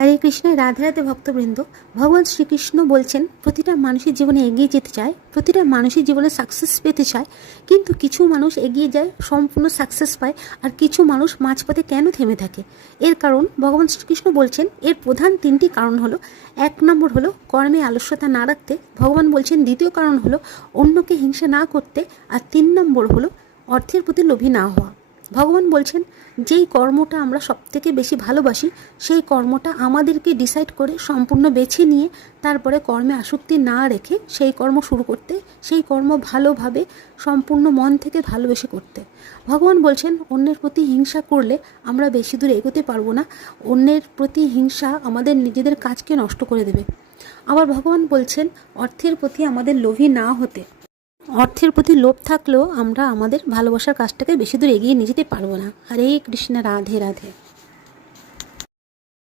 হরে কৃষ্ণ, রাধে রাধে ভক্তবৃন্দ। ভগবান শ্রীকৃষ্ণ বলছেন প্রতিটা মানুষের জীবনে এগিয়ে যেতে চায়, প্রতিটা মানুষের জীবনে সাকসেস পেতে চায়, কিন্তু কিছু মানুষ এগিয়ে যায়, সম্পূর্ণ সাকসেস পায়, আর কিছু মানুষ মাঝপথে কেন থেমে থাকে? এর কারণ ভগবান শ্রীকৃষ্ণ বলছেন এর প্রধান তিনটি কারণ হলো, এক নম্বর হলো কর্মে আলস্যতা না রাখতে, ভগবান বলছেন দ্বিতীয় কারণ হলো অন্যকে হিংসা না করতে, আর 3 নম্বর হলো অর্থের প্রতি লোভী না হওয়া। ভগবান বলছেন যেই কর্মটা আমরা সবথেকে বেশি ভালোবাসি সেই কর্মটা আমাদেরকে ডিসাইড করে সম্পূর্ণ বেছে নিয়ে তারপরে কর্মে আসক্তি না রেখে সেই কর্ম শুরু করতে, সেই কর্ম ভালোভাবে সম্পূর্ণ মন থেকে ভালোবেসে করতে। ভগবান বলছেন অন্যের প্রতি হিংসা করলে আমরা বেশি দূর এগোতে পারবো না, অন্যের প্রতি হিংসা আমাদের নিজেদের কাজকে নষ্ট করে দেবে। আবার ভগবান বলছেন অর্থের প্রতি আমাদের লোভী না হতে। অর্থের প্রতি লোভ থাকলেও আমরা আমাদের ভালোবাসার কাজটাকে বেশি দূর এগিয়ে নিয়ে যেতে পারবো না। হরে কৃষ্ণ, রাধে রাধে।